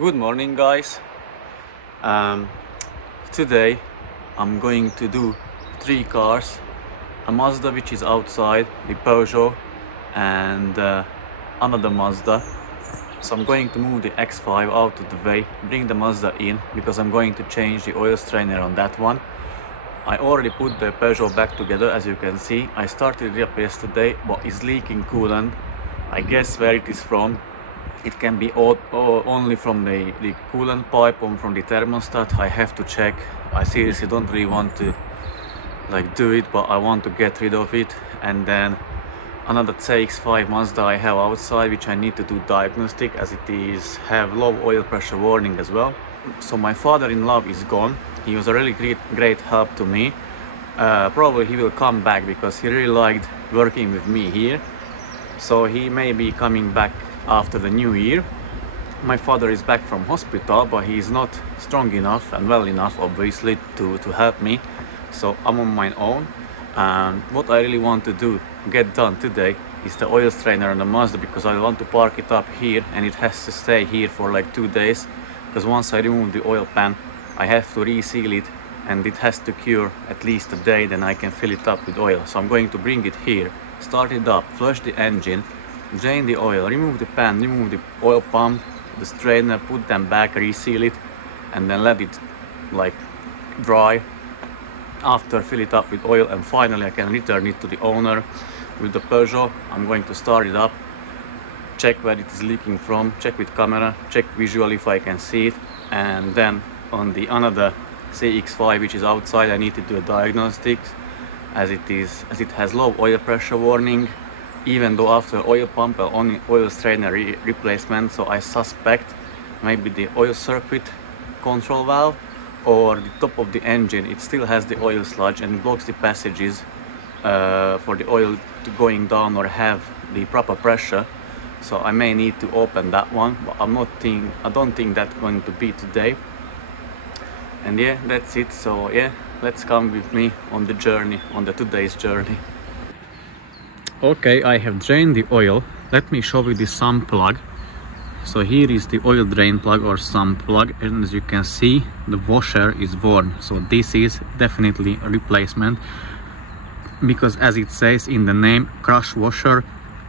Good morning, guys. Um, Today I'm going to do three cars: a Mazda which is outside, the Peugeot, and another Mazda. So I'm going to move the X5 out of the way, bring the Mazda in because I'm going to change the oil strainer on that one. I already put the Peugeot back together, as you can see. I started it up yesterday, but it's leaking coolant. I guess where it is from. It can be only from the coolant pipe or from the thermostat. I have to check. I seriously don't really want to do it, but I want to get rid of it. And then another CX-5 Mazda I have outside, which I need to do diagnostic, as it is have low oil pressure warning as well. So my father-in-law is gone. He was a really great help to me. Probably he will come back because he really liked working with me here. So he may be coming back after the new year. My father is back from hospital, but he is not strong enough and well enough, obviously, to help me. So I'm on my own. And what I really want to get done today, is the oil strainer on the Mazda, because I want to park it up here and it has to stay here for like 2 days. Because once I remove the oil pan, I have to reseal it and it has to cure at least a day, then I can fill it up with oil. So I'm going to bring it here, start it up, flush the engine, drain the oil, remove the pan, remove the oil pump, the strainer, put them back, reseal it, and then let it like dry. After, fill it up with oil, and finally I can return it to the owner. With the Peugeot, I'm going to start it up, check where it is leaking from, check with camera, check visually if I can see it, and then on the another CX-5 which is outside, I need to do a diagnostics, as it has low oil pressure warning, even though after oil pump or only oil strainer replacement. So I suspect maybe the oil circuit control valve or the top of the engine, it still has the oil sludge and blocks the passages for the oil to going down or have the proper pressure. So I may need to open that one, but I don't think that's going to be today. And yeah, that's it. So yeah, let's come with me on the journey, on the today's journey. Okay, I have drained the oil. Let me show you the sump plug. So here is the oil drain plug or sump plug, and as you can see, the washer is worn. So this is definitely a replacement, because as it says in the name, crush washer,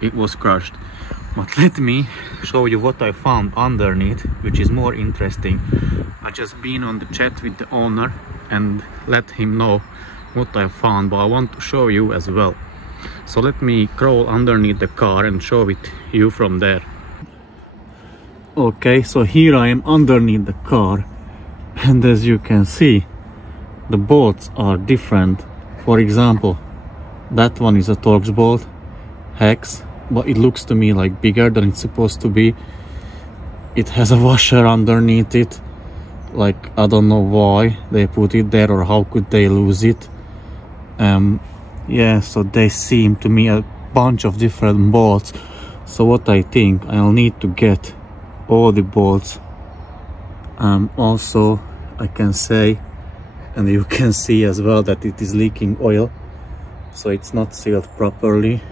it was crushed. But let me show you what I found underneath, which is more interesting. I just been on the chat with the owner and let him know what I found, but I want to show you as well. So let me crawl underneath the car and show it you from there. Okay, so here I am underneath the car, and as you can see, the bolts are different. For example, that one is a Torx bolt, hex, but it looks to me like bigger than it's supposed to be. It has a washer underneath it. Like, I don't know why they put it there, or how could they lose it. Yeah, so they seem to me a bunch of different bolts. So what I think, I'll need to get all the bolts. Also I can say, and you can see as well, that it is leaking oil, so it's not sealed properly.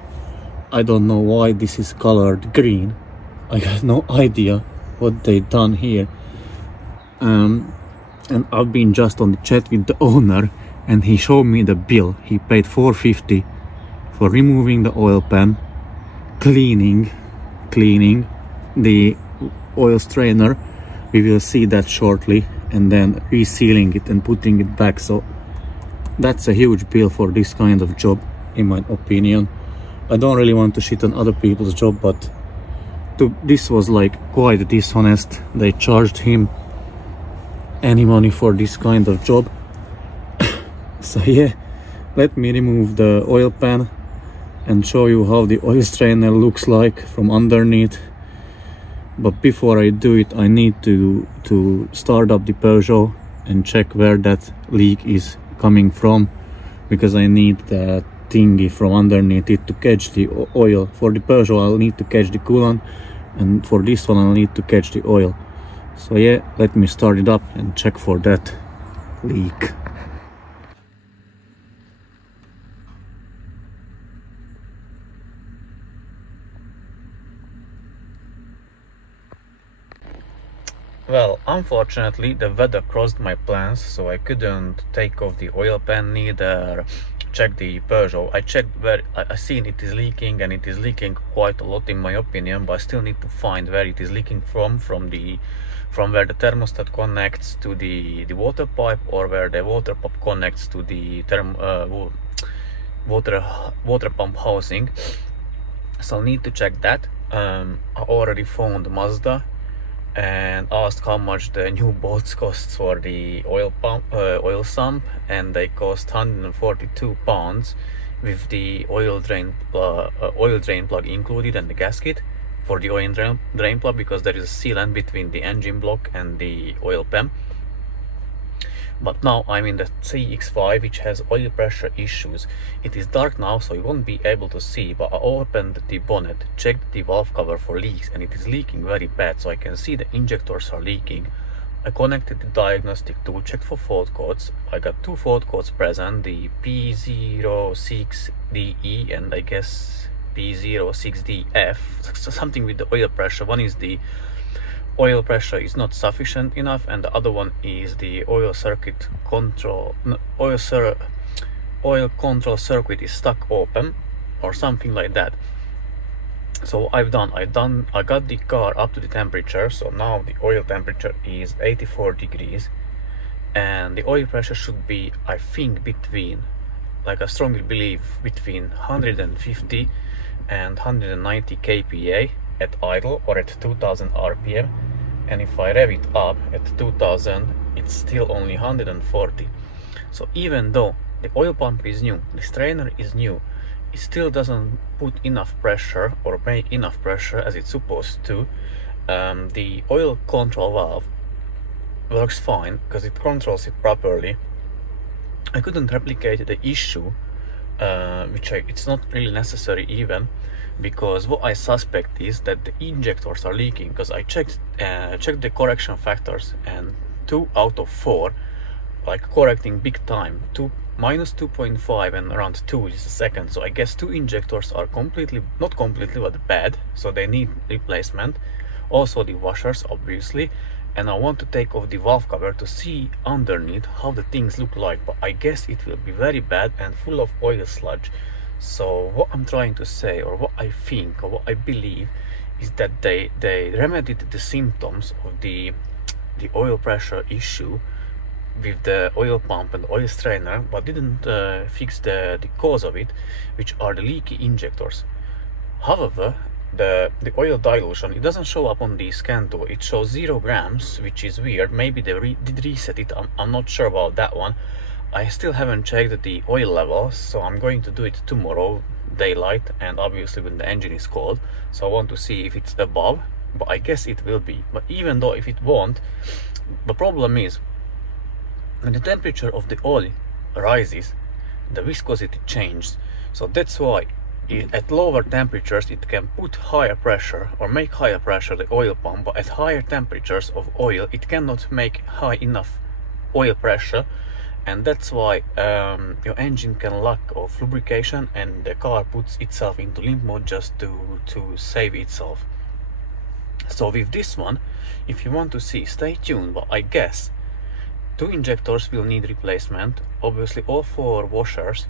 I don't know why this is colored green. I have no idea what they done here. And I've been just on the chat with the owner, and he showed me the bill. He paid $450 for removing the oil pan, cleaning the oil strainer, we will see that shortly, and then resealing it and putting it back. So that's a huge bill for this kind of job, in my opinion. I don't really want to shit on other people's job, but this was like quite dishonest. They charged him any money for this kind of job. So yeah, let me remove the oil pan and show you how the oil strainer looks like from underneath. But before I do it, I need to start up the Peugeot and check where that leak is coming from, because I need that thingy from underneath it to catch the oil. For the Peugeot I'll need to catch the coolant, and for this one I'll need to catch the oil. So yeah, let me start it up and check for that leak. Well, unfortunately, the weather crossed my plans, so I couldn't take off the oil pan, neither check the Peugeot. I checked where I seen it is leaking, and it is leaking quite a lot in my opinion, but I still need to find where it is leaking from where the thermostat connects to the water pipe, or where the water pipe connects to the water pump housing. So I need to check that. I already found Mazda and asked how much the new bolts cost for the oil sump, and they cost £142 with the oil drain plug included and the gasket for the oil drain plug, because there is a sealant between the engine block and the oil pan. But now I'm in the CX-5, which has oil pressure issues. It is dark now, so you won't be able to see, but I opened the bonnet, checked the valve cover for leaks, and it is leaking very bad, so I can see the injectors are leaking. I connected the diagnostic tool, checked for fault codes. I got two fault codes present, the P06DE and I guess P06DF, something with the oil pressure. One is the oil pressure is not sufficient enough, and the other one is the oil control circuit is stuck open, or something like that. So I got the car up to the temperature, so now the oil temperature is 84 degrees, and the oil pressure should be, I think, between, like I strongly believe, between 150 and 190 kPa at idle or at 2000 RPM, and if I rev it up at 2000, it's still only 140. So even though the oil pump is new, the strainer is new, it still doesn't put enough pressure or make enough pressure as it's supposed to. The oil control valve works fine because it controls it properly. I couldn't replicate the issue, it's not really necessary even, because what I suspect is that the injectors are leaking, because I checked the correction factors, and 2 out of 4 like correcting big time. Minus 2.5 and around 2 is a second, so I guess 2 injectors are not completely but bad, so they need replacement. Also the washers, obviously, and I want to take off the valve cover to see underneath how the things look like, but I guess it will be very bad and full of oil sludge. So what I'm trying to say, or what I think, or what I believe, is that they remedied the symptoms of the oil pressure issue with the oil pump and oil strainer, but didn't fix the cause of it, which are the leaky injectors. However, the oil dilution, it doesn't show up on the scan tool. It shows 0 grams, which is weird. Maybe they did reset it. I'm not sure about that one. I still haven't checked the oil levels, so I'm going to do it tomorrow, daylight, and obviously when the engine is cold. So I want to see if it's above, but I guess it will be. But even though if it won't, the problem is when the temperature of the oil rises, the viscosity changes. So that's why at lower temperatures it can put higher pressure or make higher pressure the oil pump, but at higher temperatures of oil it cannot make high enough oil pressure, and that's why your engine can lack of lubrication and the car puts itself into limp mode just to save itself. So with this one, if you want to see, stay tuned, but I guess 2 injectors will need replacement, obviously all 4 washers.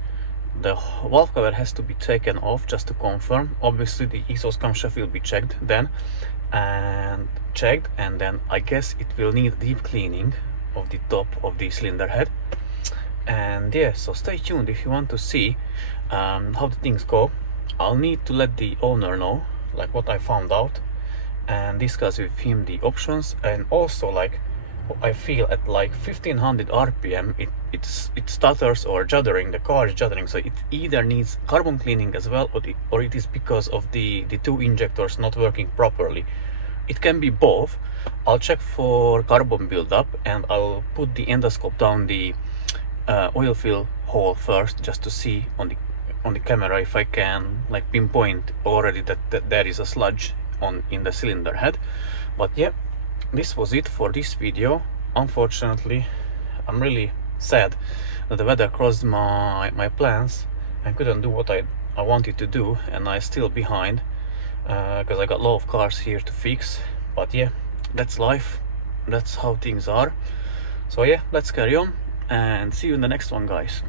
The valve cover has to be taken off just to confirm. Obviously the exhaust camshaft will be checked then, and then I guess it will need deep cleaning of the top of the cylinder head. And yeah, so stay tuned if you want to see how the things go. I'll need to let the owner know like what I found out and discuss with him the options, and also like I feel at like 1500 RPM it stutters or juddering, the car is juddering, so it either needs carbon cleaning as well, or it is because of the 2 injectors not working properly. It can be both. I'll check for carbon buildup, and I'll put the endoscope down the oil fill hole first, just to see on the camera if I can like pinpoint already that there is a sludge in the cylinder head. But yeah, this was it for this video. Unfortunately, I'm really sad that the weather crossed my plans. I couldn't do what I wanted to do, and I'm still behind because I got a lot of cars here to fix. But yeah, that's life. that's how things are. So yeah, let's carry on and see you in the next one, guys.